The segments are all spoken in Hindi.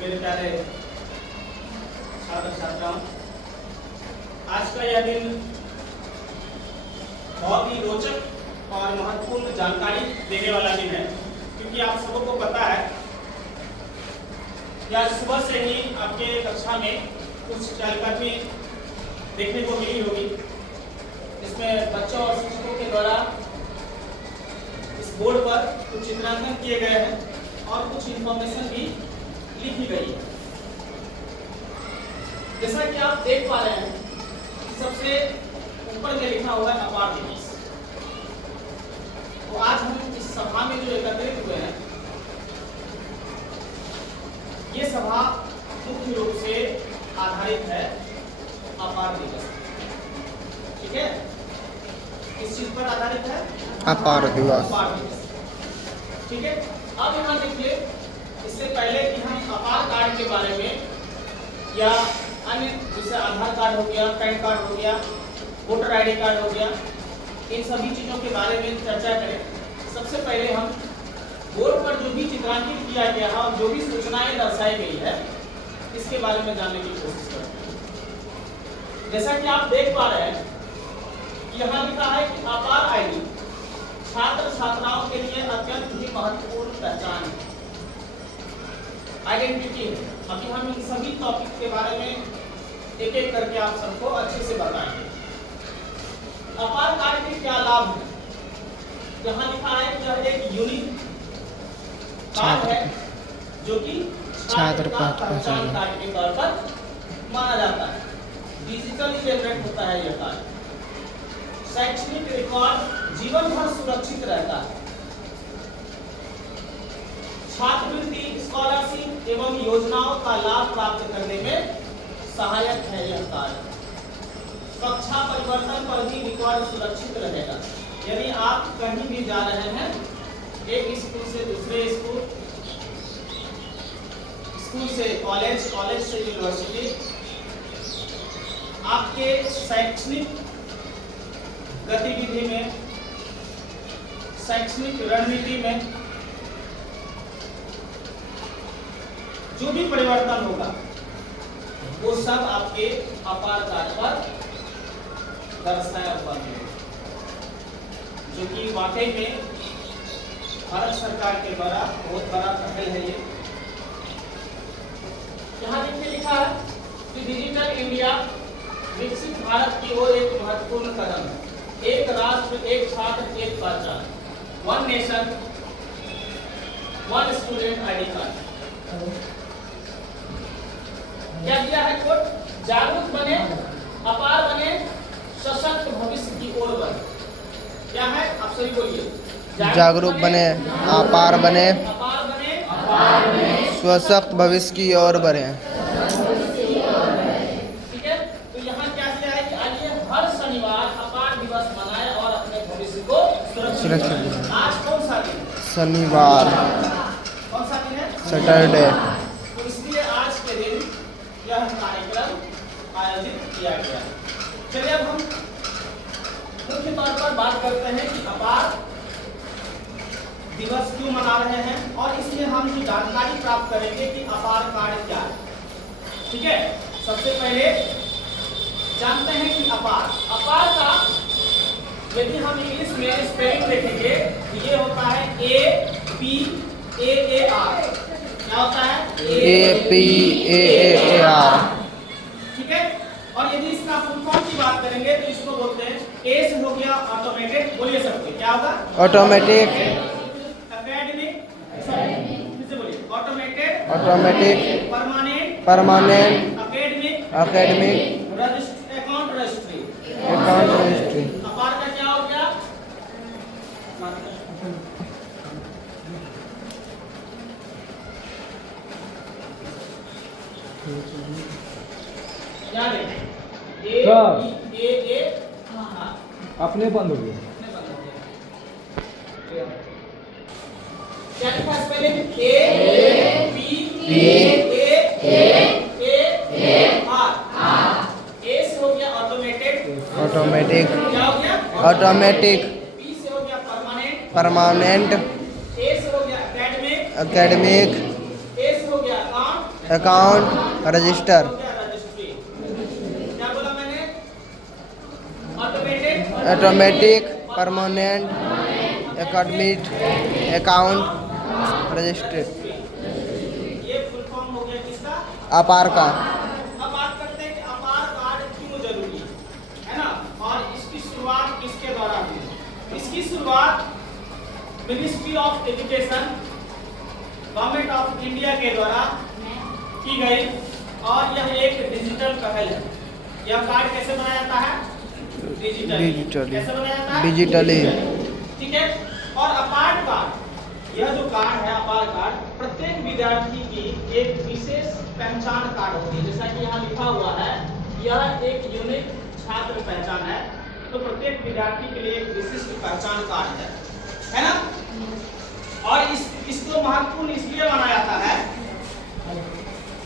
मेरे प्यारे छात्र छात्राओं, आज का यह दिन बहुत ही रोचक और महत्वपूर्ण जानकारी देने वाला दिन है, क्योंकि आप सबों को पता है कि आज सुबह से ही आपके कक्षा में कुछ चहलकदमी देखने को मिली होगी। इसमें बच्चों और शिक्षकों के द्वारा इस बोर्ड पर कुछ चित्रांकन किए गए हैं और कुछ इन्फॉर्मेशन भी लिखी गई है। जैसा कि आप देख पा रहे हैं, सबसे ऊपर में लिखा हुआ है अपार दिवस। तो आज हम इस सभा में जो एकत्रित हुए हैं, ये सभा मुख्य रूप से आधारित है अपार दिवस। ठीक है, किस चीज पर आधारित है? अपार दिवस। अपार दिवस। ठीक है, अब यहाँ देखिए, इससे पहले कि हम अपार कार्ड के बारे में या अन्य जैसे आधार कार्ड हो गया, पैन कार्ड हो गया, वोटर आईडी कार्ड हो गया, इन सभी चीजों के बारे में चर्चा करें, सबसे पहले हम बोर्ड पर जो भी चित्रांकित किया गया है और जो भी सूचनाएं दर्शाई गई है, इसके बारे में जानने की कोशिश करते हैं। जैसा कि आप देख पा रहे हैं, यहाँ लिखा है कि अपार आईडी छात्र छात्राओं के लिए अत्यंत ही महत्वपूर्ण पहचान है, आइडेंटिटी है। अभी हम इन सभी टॉपिक के बारे में एक एक करके आप सबको अच्छे से बताएंगे। अपार कार्ड के क्या लाभ है? यहाँ लिखा है कि यह एक यूनिक कार्ड है जो कि छात्र का पहचान कार्ड के तौर पर माना जाता है। डिजिटली जनरेट होता है यह कार्ड। शैक्षणिक रिकॉर्ड जीवन भर सुरक्षित रहता है। छात्रवृत्ति, स्कॉलरशिप एवं योजनाओं का लाभ प्राप्त करने में सहायक है यह कार्ड। कक्षा परिवर्तन पर भी रिकॉर्ड सुरक्षित रहेगा। यदि आप कहीं भी जा रहे हैं, एक स्कूल से दूसरे स्कूल, स्कूल से कॉलेज, कॉलेज से यूनिवर्सिटी, आपके शैक्षणिक गतिविधि में, शैक्षणिक रणनीति में जो भी परिवर्तन होगा, वो सब आपके अपार कार्ड पर दर्शाया हुआ है, जो कि वाकई में भारत सरकार के द्वारा बहुत बड़ा पहल है। ये यहाँ देखिए लिखा है कि डिजिटल इंडिया विकसित भारत की ओर एक महत्वपूर्ण कदम है। एक राष्ट्र, एक छात्र, एक पहचान, one nation, one student ID card. क्या दिया है कोड? जागरूक बने, अपार बने, सशक्त भविष्य की ओर बढ़े। क्या है? आप सभी बोलिए। जागरूक बने, अपार बने, सशक्त भविष्य की ओर बढ़े। ठीक है, तो यहाँ क्या दिया है कि आइए हर शनिवार अपार दिवस मनाएं और अपने भविष्य को सुरक्षित। आज कौन सा दिन? शनिवार। कौन सा दिन है? सैटरडे। तो इसलिए आज के दिन यह कार्यक्रम आयोजित किया गया। चलिए अब हम मुख्य तौर पर बात करते हैं कि अपार दिवस क्यों मना रहे हैं और इसमें हम जो जानकारी प्राप्त करेंगे कि अपार कार्ड क्या है। ठीक है, सबसे पहले जानते हैं कि अपार का यदि हम इंग्लिश में स्पेलिंग देखेंगे तो ये होता है APAAR। क्या होता है? APAAR। ठीक है, और यदि इसका फुल फॉर्म की बात करेंगे तो इसको बोलते हैं, ए से हो गया ऑटोमेटेड, बोलिए सबको, क्या होगा? ऑटोमेटिक। एकेडमिक, फिर से बोलिए, automated, automatic, permanent, permanent, academic, academic, account registry. Account registry. अपार का क्या हो गया? याद है? अपने बंद हो गए। क्या लिखा है पहले? APAAR। ए से हो गया ऑटोमेटेड, ऑटोमेटिक, क्या हो गया? ऑटोमेटिक, पी से हो गया परमानेंट, परमानेंट, ए से हो गया एकेडमिक, एकेडमिक, ए से हो गया अकाउंट, अकाउंट रजिस्टर हो गया रजिस्ट्री। क्या बोला मैंने? Automated automatic permanent academic account register ये फुल फॉर्म हो गया किसका? अपार का। अब बात करते हैं कि अपार कार्ड क्यों जरूरी है ना, और इसकी शुरुआत किसके द्वारा हुई? इसकी शुरुआत ministry of education government of India के द्वारा की गई, और यह एक डिजिटल पहल है। यह कार्ड कैसे बनाया जाता है? डिजिटली। कैसे बनाया जाता है? डिजिटली। ठीक है। और अपार कार्ड, यह जो कार्ड है अपार कार्ड, प्रत्येक विद्यार्थी की एक विशेष पहचान कार्ड होती है। जैसा कि यहाँ लिखा हुआ है, यह एक यूनिक छात्र पहचान है। तो प्रत्येक विद्यार्थी के लिए एक विशिष्ट पहचान कार्ड है ना। और इसको महत्वपूर्ण इसलिए माना जाता है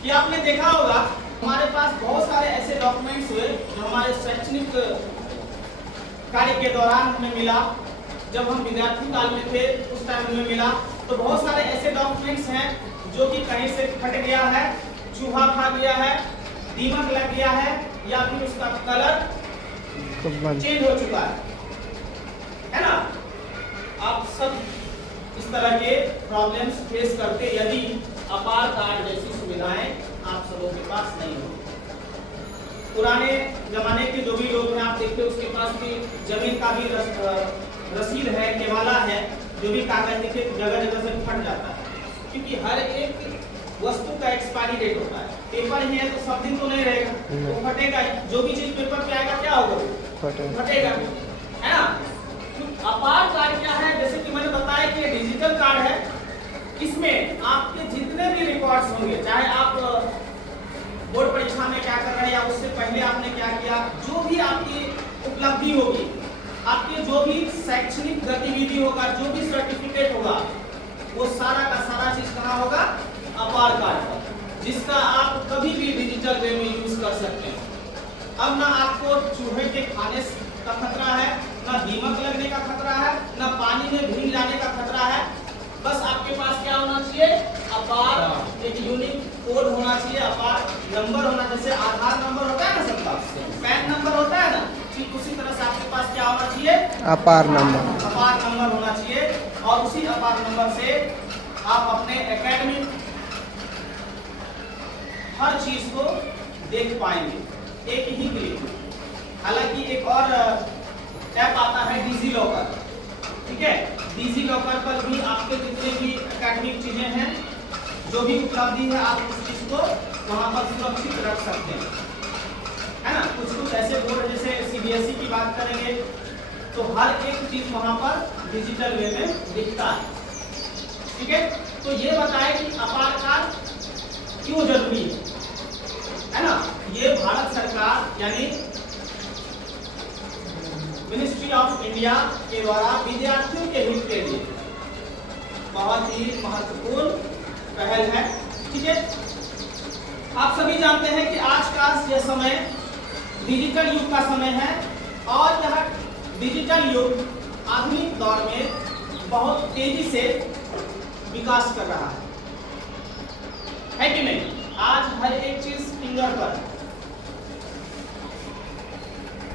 कि आपने देखा होगा हमारे पास बहुत सारे ऐसे डॉक्यूमेंट्स हुए जो हमारे शैक्षणिक कार्य के दौरान हमें मिला। जब हम विद्यार्थी काल में थे उस टाइम हमें मिला, तो बहुत सारे ऐसे डॉक्यूमेंट्स हैं जो कि कहीं से फट गया है, चूहा खा गया है, दीमक लग गया है, या फिर उसका कलर चेंज हो चुका है ना। आप सब इस तरह के प्रॉब्लम्स फेस करते यदि अपार कार्ड जैसी सुविधाएं आप सबों के पास नहीं हो। पुराने जमाने के जो भी लोग हैं आप देखते हो उसके पास भी जमीन का भी रसीद है, केवाला है, जो भी कागज लिखे जगह जगह से फट जाता है, क्योंकि हर एक वस्तु का एक्सपायरी डेट होता है। पेपर ही है तो सब दिन तो नहीं रहेगा, तो फटेगा। जो भी चीज पेपर पे आएगा क्या होगा? फटेगा, है ना। अपार कार्ड क्या है? जैसे कि मैंने बताया कि डिजिटल कार्ड है। इसमें आपके जितने भी रिकॉर्ड्स होंगे, चाहे आप बोर्ड परीक्षा में क्या कर रहे हैं या उससे पहले आपने क्या किया, जो भी आपकी उपलब्धि होगी, आपके जो भी शैक्षणिक गतिविधि होगा, जो भी सर्टिफिकेट होगा, वो सारा का सारा चीज कहाँ होगा? अपार कार्ड पर, जिसका आप कभी भी डिजिटल वे में यूज कर सकते हैं। अब ना आपको चूहे के खाने का खतरा है, ना दीमक लगने का खतरा है, ना पानी में भीग जाने का खतरा है। बस आपके पास क्या होना चाहिए? अपार एक यूनिक कोड होना चाहिए, अपार नंबर होना, जैसे आधार नंबर होता है ना सबका, पैन नंबर होता है ना, ठीक उसी तरह से आपके पास क्या होना चाहिए? अपार नंबर। अपार नंबर होना चाहिए, और उसी अपार नंबर से आप अपने एकेडमिक हर चीज को देख पाएंगे एक ही क्लिक में। हालांकि एक और ऐप आता है डिजी लॉकर, ठीक है। डिजी लॉकर पर भी आपके जितने भी एकेडमिक चीजें हैं, जो भी उपलब्धि है, आप उस चीज को वहां पर सुरक्षित रख सकते हैं, है ना। कुछ ऐसे बोर्ड जैसे सीबीएसई की बात करेंगे तो हर एक चीज वहां पर डिजिटल वे में दिखता है, ठीक है। तो ये बताए कि अपार कार्ड क्यों जरूरी है ना। ये भारत सरकार यानी मिनिस्ट्री ऑफ इंडिया के द्वारा विद्यार्थियों के हित के लिए बहुत ही महत्वपूर्ण पहल है, ठीक है। आप सभी जानते हैं कि आज का यह समय डिजिटल युग का समय है, और यह डिजिटल युग आधुनिक दौर में बहुत तेजी से विकास कर रहा है कि नहीं। आज हर एक चीज फिंगर पर,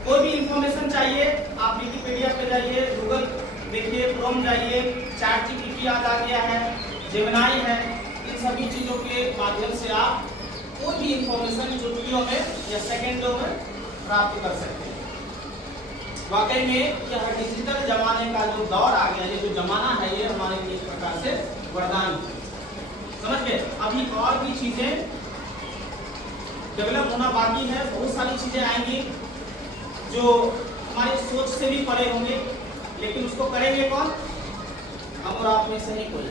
कोई भी इंफॉर्मेशन चाहिए आप विकिपीडिया पे जाइए, गूगल देखिए, क्रोम जाइए, चैट जीपीटी आज आ गया है, जेमिनी है, इन सभी चीजों के माध्यम से आप कोई भी इंफॉर्मेशन चुटकियों में या सेकेंडों में प्राप्त कर सकते हैं। वाकई में यह डिजिटल जमाने का जो दौर आ गया, ये जो जमाना है, ये हमारे लिए एक प्रकार से वरदान, समझ गए। अभी और भी चीजें डेवलप होना बाकी है, बहुत सारी चीजें आएंगी जो हमारी सोच से भी परे होंगे, लेकिन उसको करेंगे कौन? हम और आप में से ही कोई,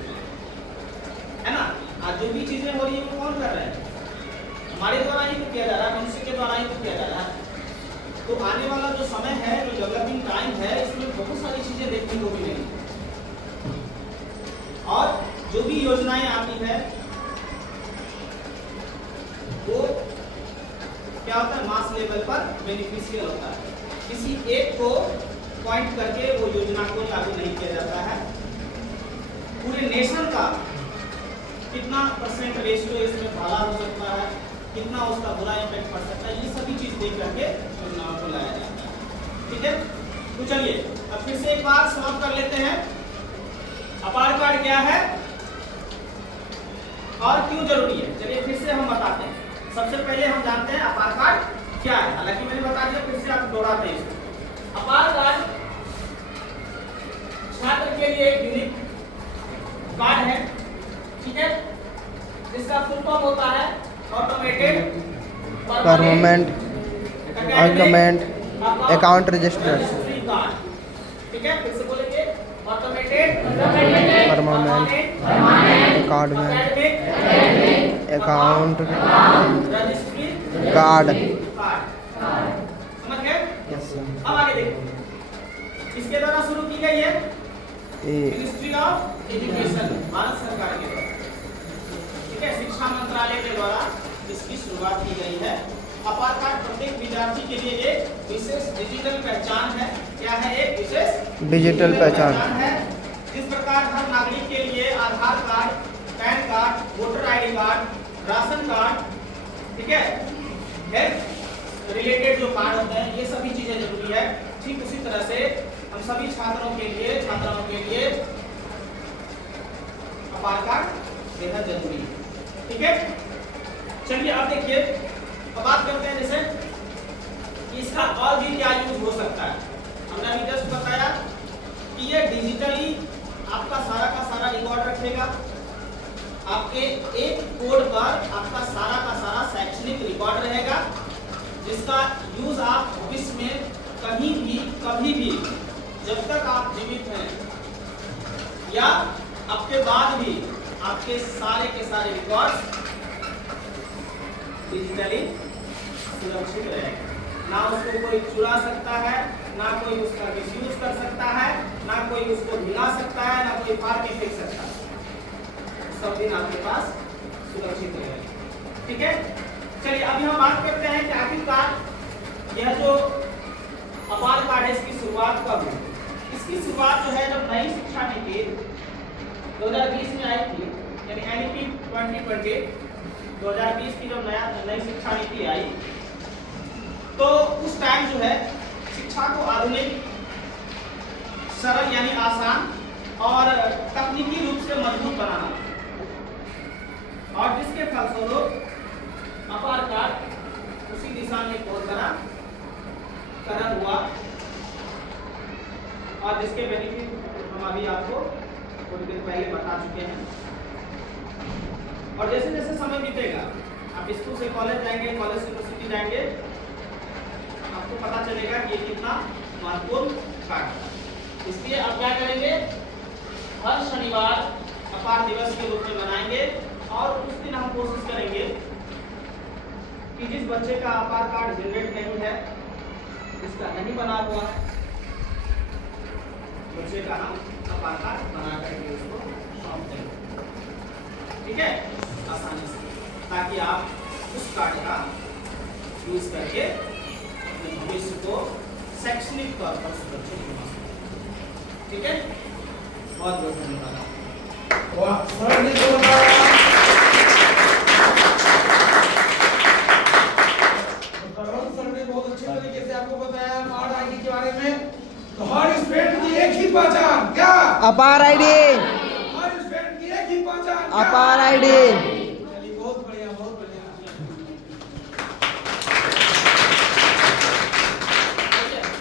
है ना। आज जो भी चीजें हो रही है वो कौन कर रहा है? हमारे द्वारा ही तो किया जा रहा है, मनुष्य के द्वारा ही तो किया जा रहा है। तो आने वाला जो समय है, जो डेवलपिंग टाइम है, इसमें बहुत सारी चीजें देखने को मिलेंगी, और जो भी योजनाएं आती है वो क्या होता है? मास लेवल पर बेनिफिशियल होता है। किसी एक को पॉइंट करके वो योजना को लागू नहीं किया जाता है, पूरे नेशन का कितना परसेंट रेशियो इसमें भला हो सकता है, कितना उसका बुरा इम्पैक्ट पड़ सकता है, ये सभी चीज देख करके चुनाव को लाया जाता है। ठीक है, तो चलिए अब फिर से एक बार समाप्त कर लेते हैं। अपार कार्ड क्या है और क्यों जरूरी है, चलिए फिर से हम बताते हैं। सबसे पहले हम जानते हैं अपार कार्ड क्या है, हालांकि मैंने बता दिया, फिर से आप दोहराते हैं इसको। अपार कार्ड छात्र के लिए एक यूनिक कार्ड है, ठीक है, जिसका फुल फॉर्म होता है ऑटोमेटेड परमानेंट अकाउंट रजिस्टर। ठीक है, फिर से बोलेंगे automated permanent account registry card. समझ गए? Yes sir. अब आगे देखो, इसके द्वारा शुरू की गई है ये मिनिस्ट्री ऑफ एजुकेशन, भारत सरकार के द्वारा, ठीक है, शिक्षा मंत्रालय के द्वारा इसकी शुरुआत की गई है। अपार कार्ड प्रत्येक विद्यार्थी के लिए एक विशेष डिजिटल पहचान है। क्या है? एक विशेष डिजिटल पहचान है। जिस प्रकार हर नागरिक के लिए Aadhaar card, PAN card, voter ID card, ration card, ठीक है, हेल्थ रिलेटेड जो कार्ड होते हैं, ये सभी चीजें जरूरी है, ठीक उसी तरह से हम सभी छात्राओं के लिए अपार कार्ड बेहद जरूरी है। ठीक है, चलिए आप देखिए, अब बात करते हैं जैसे कि इसका और भी क्या यूज हो सकता है। हमने अभी जस्ट बताया कि ये डिजिटली आपका सारा का सारा रिकॉर्ड रखेगा, आपके एक कोड पर आपका सारा का सारा शैक्षणिक रिकॉर्ड रहेगा, जिसका यूज आप भविष्य में कहीं भी कभी भी जब तक आप जीवित हैं या आपके बाद भी आपके सारे के सारे रिकॉर्ड्स डिजिटली सुरक्षित रहेगा। ना उसको कोई चुरा सकता है, ना कोई उसका मिसयूज कर सकता है, ना कोई उसको भिगा सकता है, ना कोई फाड़ के फेंक सकता है, सब दिन आपके पास सुरक्षित रहेगा। ठीक है, चलिए अभी हम बात करते हैं कि आखिरकार यह जो अपार कार्ड है इसकी शुरुआत कब हुई। इसकी शुरुआत जो है जब नई शिक्षा नीति 2020 में आई थी, यानी एनईपी 2020 2020 की जब नई शिक्षा नीति आई, तो उस टाइम जो है शिक्षा को आधुनिक, सरल यानी आसान और तकनीकी रूप से मजबूत बनाना, और जिसके फलस्वरूप अपार कार्ड उसी दिशा में बहुत बड़ा कदम हुआ, और जिसके बेनिफिट हम अभी आपको थोड़ी देर पहले बता चुके हैं। और जैसे जैसे समय बीतेगा, आप स्कूल से कॉलेज जाएंगे, कॉलेज से यूनिवर्सिटी जाएंगे, आपको पता चलेगा कि ये कितना महत्वपूर्ण कार्ड है। इसलिए अब क्या करेंगे, हर शनिवार अपार दिवस के रूप में मनाएंगे, और उस दिन हम कोशिश करेंगे कि जिस बच्चे का अपार कार्ड जनरेट नहीं है, जिसका नहीं बना हुआ है, बच्चे का हम अपार कार्ड बना करके उसको सौंप देंगे। ठीक है, आसानी से, ताकि आप उस कार्ड का यूज करके अपने भविष्य को शैक्षणिक तौर पर सुरक्षित बना सकें। ठीक है, बहुत बहुत धन्यवाद। बहुत अच्छे तरीके से आपको बताया कार्ड आईडी के बारे में। तो हर स्टूडेंट की एक ही पहचान क्या? अपार आईडी। हर स्टूडेंट की एक ही पहचान क्या? अपार आईडी।